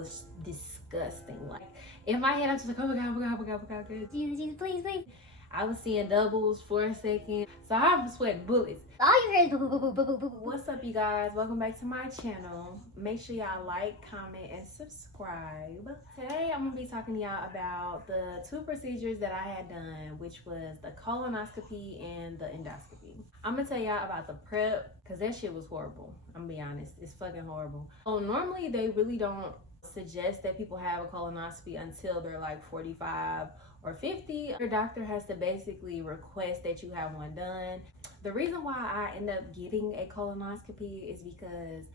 was disgusting. Like in my head, I was just like, oh my god, oh my god, oh my god, oh my god, good. Jesus, please, please. I was seeing doubles for a second, so I'm sweating bullets. All you heard is boo, boo, boo, boo, boo, boo, boo. What's up, you guys? Welcome back to my channel. Make sure y'all like, comment, and subscribe. Today, I'm gonna be talking to y'all about the two procedures that I had done, which was the colonoscopy and the endoscopy. I'm gonna tell y'all about the prep, because that shit was horrible. I'm gonna be honest, it's fucking horrible. So normally, they really don't suggest that people have a colonoscopy until they're like 45 or 50. Your doctor has to basically request that you have one done. The reason why I end up getting a colonoscopy is because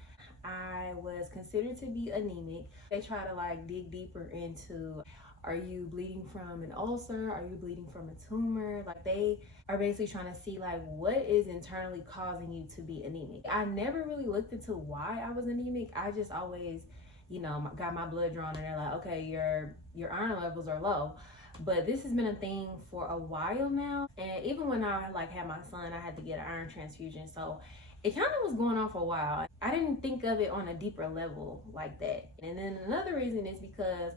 I was considered to be anemic. They try to like dig deeper into, are you bleeding from an ulcer? Are you bleeding from a tumor? Like they are basically trying to see like what is internally causing you to be anemic. I never really looked into why I was anemic. I just always, you know, got my blood drawn and they're like, okay, your iron levels are low. But this has been a thing for a while now. And even when I like had my son, I had to get an iron transfusion. So it kind of was going on for a while. I didn't think of it on a deeper level like that. And then another reason is because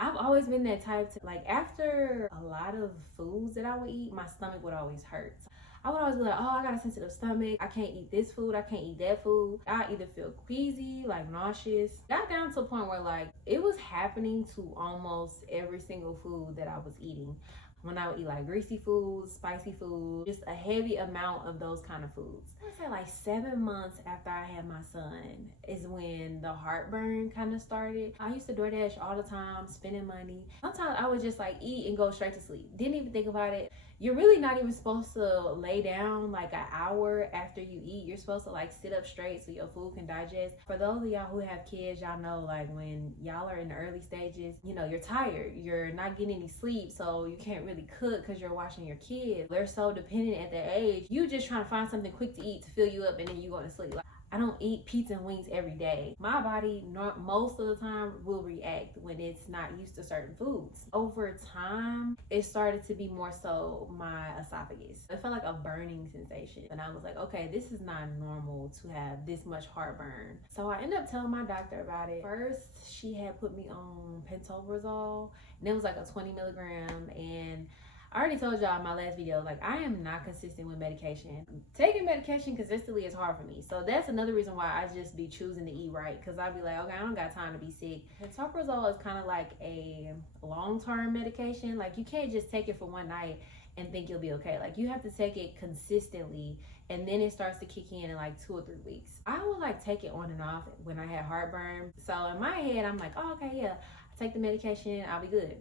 I've always been that type to, like, after a lot of foods that I would eat, my stomach would always hurt. I would always be like, oh, I got a sensitive stomach. I can't eat this food. I can't eat that food. I either feel queasy, like nauseous. Got down to a point where like it was happening to almost every single food that I was eating. When I would eat like greasy foods, spicy food, just a heavy amount of those kind of foods. I would say like 7 months after I had my son is when the heartburn kind of started. I used to DoorDash all the time, spending money. Sometimes I would just like eat and go straight to sleep. Didn't even think about it. You're really not even supposed to lay down like an hour after you eat. You're supposed to like sit up straight so your food can digest. For those of y'all who have kids, y'all know like when y'all are in the early stages, you know, you're tired. You're not getting any sleep, so you can't really cook because you're watching your kids. They're so dependent at their age. You just trying to find something quick to eat to fill you up and then you go to sleep. Like, I don't eat pizza and wings every day. My body, most of the time, will react when it's not used to certain foods. Over time, it started to be more so my esophagus. It felt like a burning sensation. And I was like, okay, this is not normal to have this much heartburn. So I ended up telling my doctor about it. First, she had put me on pantoprazole, and it was like a 20 milligram. And I already told y'all in my last video, like I am not consistent with medication. Taking medication consistently is hard for me. So that's another reason why I just be choosing to eat right. Cause I'll be like, okay, I don't got time to be sick. Pantoprazole is kind of like a long-term medication. Like you can't just take it for one night and think you'll be okay. Like you have to take it consistently and then it starts to kick in like 2 or 3 weeks. I would like take it on and off when I had heartburn. So in my head, I'm like, oh, okay, yeah, I take the medication, I'll be good.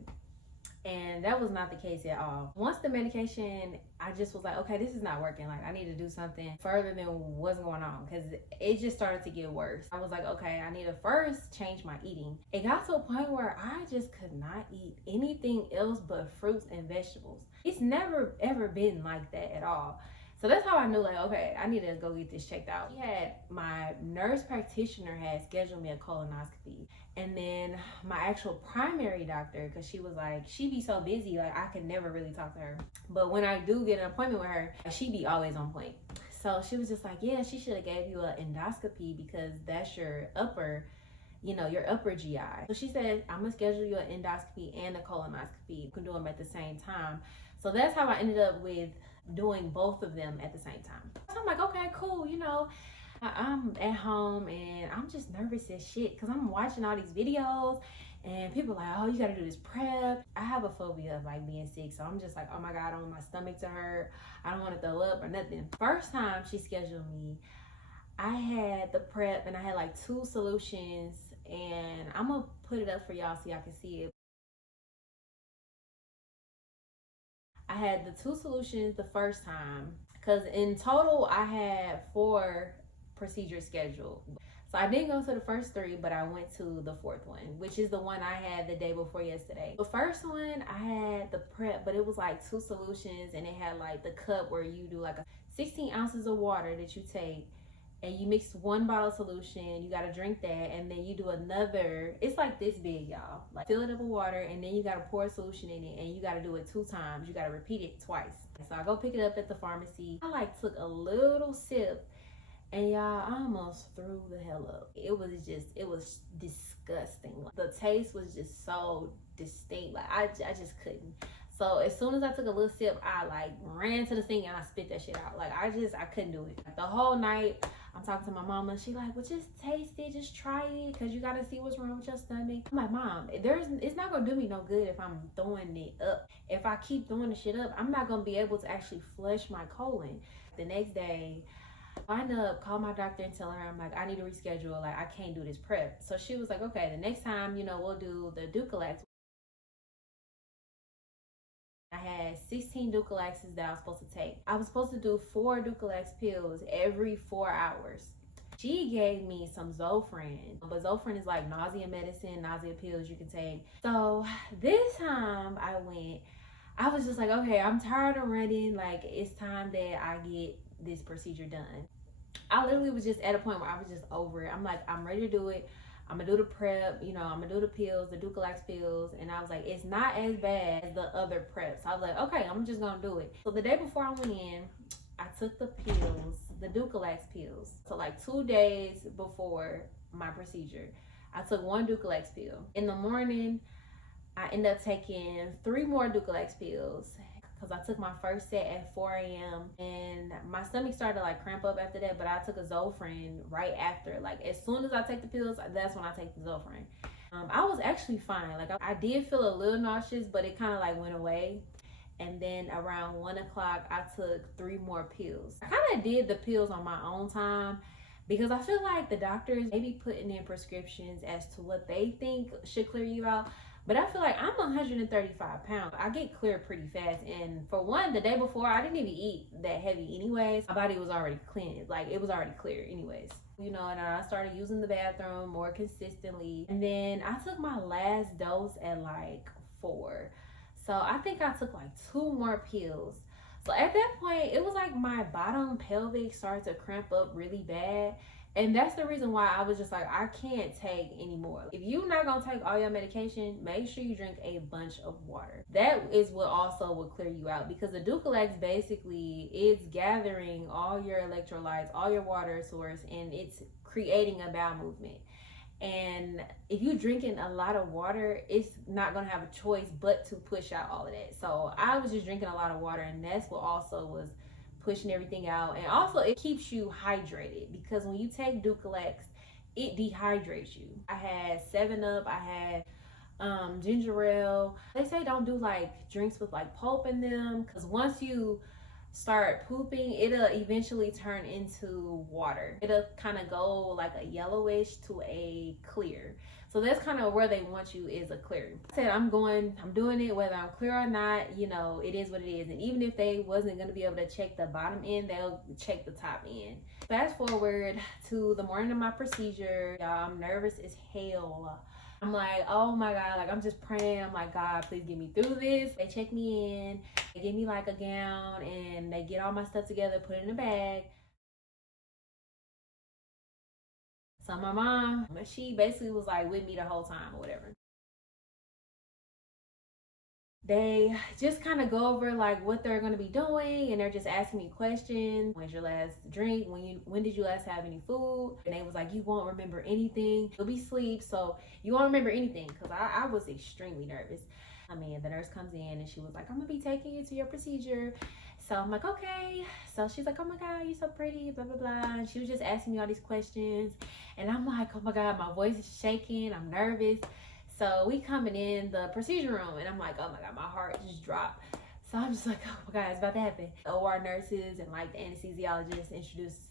And that was not the case at all. Once the medication, I just was like, okay, this is not working. Like I need to do something further than what's going on because it just started to get worse. I was like, okay, I need to first change my eating. It got to a point where I just could not eat anything else but fruits and vegetables. It's never ever been like that at all. So that's how I knew, like, okay, I need to go get this checked out. My nurse practitioner had scheduled me a colonoscopy. And then my actual primary doctor, because she was like, she be so busy, like I could never really talk to her. But when I do get an appointment with her, she be always on point. So she was just like, yeah, she should have gave you an endoscopy because that's your upper, you know, your upper GI. So she said, I'm gonna schedule you an endoscopy and a colonoscopy. You can do them at the same time. So that's how I ended up with doing both of them at the same time. So I'm like, okay, cool, you know, I'm at home and I'm just nervous as shit because I'm watching all these videos and people are like, oh, you gotta do this prep. I have a phobia of like being sick, so I'm just like, oh my god, I don't want my stomach to hurt, I don't want to throw up or nothing. First time she scheduled me, I had the prep and I had like 2 solutions, and I'm gonna put it up for y'all so y'all can see it. I had the 2 solutions the first time because in total I had 4 procedures scheduled. So I didn't go to the first 3, but I went to the 4th one, which is the one I had the day before yesterday. The first one, I had the prep, but it was like 2 solutions, and it had like the cup where you do like 16 ounces of water that you take, and you mix 1 bottle solution, you gotta drink that, and then you do another, it's like this big, y'all. Like fill it up with water, and then you gotta pour a solution in it, and you gotta do it 2 times. You gotta repeat it twice. So I go pick it up at the pharmacy. I like took a little sip, And y'all, I almost threw the hell up. It was disgusting. The taste was just so distinct. Like I just couldn't. So as soon as I took a little sip, I like ran to the sink and I spit that shit out. Like I couldn't do it. The whole night I'm talking to my mama. She like, well, just taste it, just try it, cause you gotta see what's wrong with your stomach. I'm like, Mom, it's not gonna do me no good if I'm throwing it up. If I keep throwing the shit up, I'm not gonna be able to actually flush my colon. The next day, I end up calling my doctor and telling her, I'm like, I need to reschedule. Like, I can't do this prep. So she was like, okay, the next time, we'll do the Ducalax. I had 16 Ducalaxes that I was supposed to take. I was supposed to do 4 Ducalax pills every 4 hours. She gave me some Zofran, but Zofran is like nausea medicine, nausea pills you can take. So this time I went, I was just like, okay, I'm tired of running. Like, it's time that I get this procedure done. I literally was just at a point where I was just over it. I'm like, I'm ready to do it. I'm gonna do the prep, I'm gonna do the pills, the Ducalax pills, and I was like, it's not as bad as the other preps. So I was like, okay, I'm just gonna do it. So the day before I went in, I took the pills, the Ducalax pills. So like 2 days before my procedure, I took 1 Ducalax pill. In the morning, I ended up taking 3 more Ducalax pills because I took my first set at 4 a.m. and my stomach started to like cramp up after that, but I took a Zofran right after. Like as soon as I take the pills, that's when I take the Zofran. I was actually fine. Like I did feel a little nauseous, but it kind of like went away. And then around 1 o'clock, I took 3 more pills. I kind of did the pills on my own time because I feel like the doctors may be putting in prescriptions as to what they think should clear you out. But I feel like I'm 135 pounds. I get clear pretty fast. And for one, the day before, I didn't even eat that heavy anyways. My body was already cleansed. Like, it was already clear anyways. And I started using the bathroom more consistently. And then I took my last dose at like 4. So I think I took like 2 more pills. So at that point, it was like my bottom pelvic started to cramp up really bad. And that's the reason why I was just like, I can't take anymore. If you're not gonna take all your medication, make sure you drink a bunch of water. That is what also will clear you out, because the Ducalax basically is gathering all your electrolytes, all your water source, and it's creating a bowel movement. And if you're drinking a lot of water, it's not gonna have a choice but to push out all of that. So I was just drinking a lot of water, and that's what also was pushing everything out. And also it keeps you hydrated, because when you take Ducalax, it dehydrates you. I had 7-Up, I had ginger ale. They say don't do like drinks with like pulp in them, because once you start pooping, it'll eventually turn into water. It'll kind of go like a yellowish to a clear. So that's kind of where they want you, is a clear. I said I'm doing it whether I'm clear or not. It is what it is. And even if they wasn't going to be able to check the bottom end, they'll check the top end. Fast forward to the morning of my procedure. Y'all, I'm nervous as hell. I'm like, oh my God, like I'm just praying. I'm like, God, please get me through this. They check me in, they give me like a gown, and they get all my stuff together, put it in a bag. So my mom, she basically was like with me the whole time or whatever. They just kind of go over like what they're going to be doing, and they're just asking me questions. When's your last drink? When did you last have any food? And they was like, you won't remember anything. You'll be asleep, so you won't remember anything, because I was extremely nervous. I mean, the nurse comes in and she was like, I'm gonna be taking you to your procedure. So I'm like, okay. So she's like, oh my God, you're so pretty, blah blah blah. And she was just asking me all these questions, and I'm like, oh my God, my voice is shaking, I'm nervous. So we coming in the procedure room, and I'm like, oh my God, my heart just dropped. So I'm just like, oh my God, it's about to happen. The OR nurses and like the anesthesiologist introduced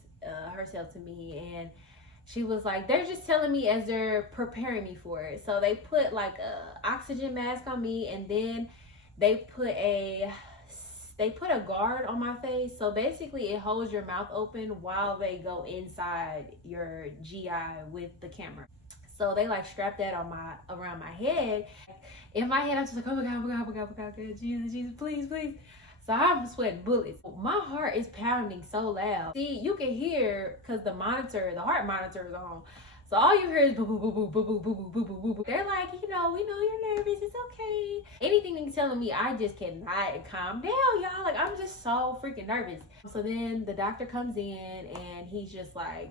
herself to me, and she was like, they're just telling me as they're preparing me for it. So they put like a oxygen mask on me, and then they put a guard on my face. So basically it holds your mouth open while they go inside your GI with the camera. So they like strapped that on around my head. In my head, I'm just like, oh my God, oh my God, oh my God, oh my God, Jesus, please, please. So I'm sweating bullets. My heart is pounding so loud. See, you can hear, because the heart monitor is on. So all you hear is boo boo boo boo boo boo boo boo boo boo boo. They're like, we know you're nervous. It's okay. Anything they're telling me, I just cannot calm down, y'all. Like, I'm just so freaking nervous. So then the doctor comes in and he's just like,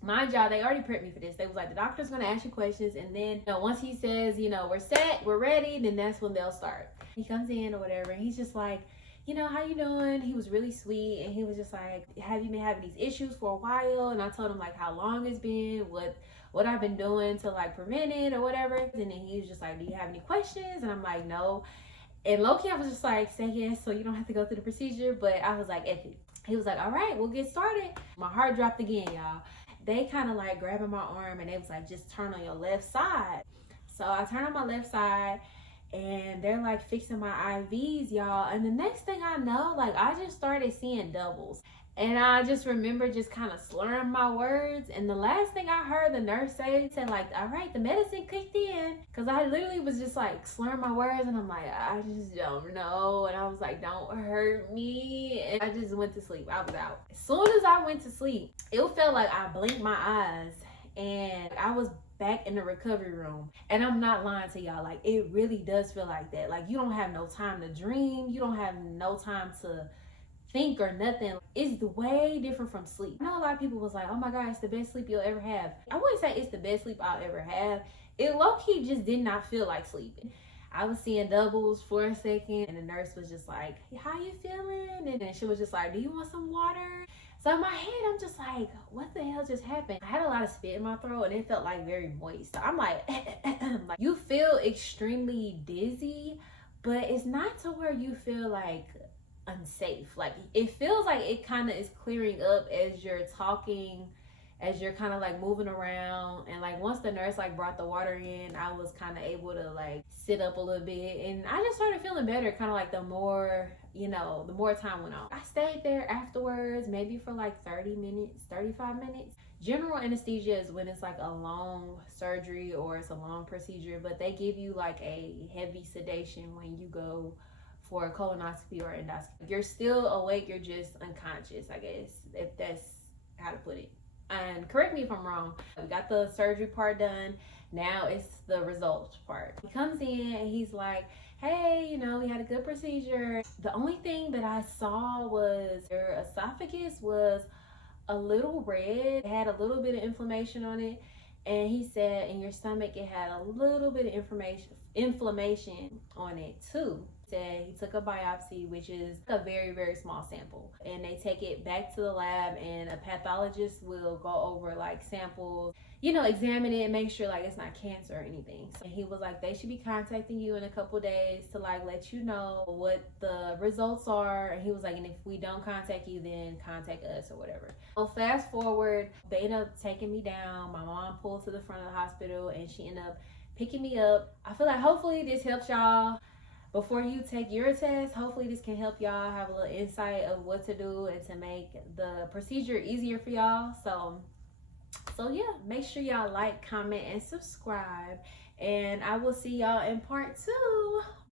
mind y'all, they already prepped me for this. They was like, the doctor's gonna ask you questions, and then once he says, we're set, we're ready, then that's when they'll start. He comes in or whatever, and he's just like, how you doing? He was really sweet, and he was just like, have you been having these issues for a while? And I told him like how long it's been, what I've been doing to like prevent it or whatever. And then he was just like, do you have any questions? And I'm like, no. And low-key, I was just like, say yes so you don't have to go through the procedure. But I was like, F it. He was like, all right, we'll get started. My heart dropped again, y'all. They kind of like grabbing my arm and they was like, just turn on your left side. So I turned on my left side and they're like fixing my IVs, y'all. And the next thing I know, like I just started seeing doubles. And I just remember just kind of slurring my words. And the last thing I heard the nurse said like, all right, the medicine kicked in. Because I literally was just like slurring my words. And I'm like, I just don't know. And I was like, don't hurt me. And I just went to sleep. I was out. As soon as I went to sleep, it felt like I blinked my eyes. And I was back in the recovery room. And I'm not lying to y'all. Like, it really does feel like that. Like, you don't have no time to dream. You don't have no time to think or nothing. It's way different from sleep. I know a lot of people was like, oh my God, it's the best sleep you'll ever have. I wouldn't say it's the best sleep I'll ever have. It low-key just did not feel like sleeping. I was seeing doubles for a second and the nurse was just like, how you feeling? And then she was just like, do you want some water? So in my head, I'm just like, what the hell just happened? I had a lot of spit in my throat and it felt like very moist. So I'm like, like, you feel extremely dizzy, but it's not to where you feel like unsafe. Like, it feels like it kind of is clearing up as you're talking, as you're kind of like moving around. And like once the nurse like brought the water in, I was kind of able to like sit up a little bit and I just started feeling better, kind of like the more time went on. I stayed there afterwards maybe for like 30 minutes, 35 minutes. General anesthesia is when it's like a long surgery or it's a long procedure, but they give you like a heavy sedation when you go for a colonoscopy or endoscopy. You're still awake, you're just unconscious, I guess, if that's how to put it. And correct me if I'm wrong. We got the surgery part done. Now it's the results part. He comes in and he's like, hey, we had a good procedure. The only thing that I saw was your esophagus was a little red. It had a little bit of inflammation on it. And he said in your stomach, it had a little bit of inflammation on it too. He took a biopsy, which is a very, very small sample, and they take it back to the lab and a pathologist will go over like samples, examine it and make sure like it's not cancer or anything. So he was like, they should be contacting you in a couple days to like let you know what the results are. And he was like, and if we don't contact you, then contact us or whatever. So fast forward, they ended up taking me down. My mom pulled to the front of the hospital and she ended up picking me up. I feel like hopefully this helps y'all before you take your test. Hopefully this can help y'all have a little insight of what to do and to make the procedure easier for y'all. So yeah, make sure y'all like, comment, and subscribe. And I will see y'all in part 2.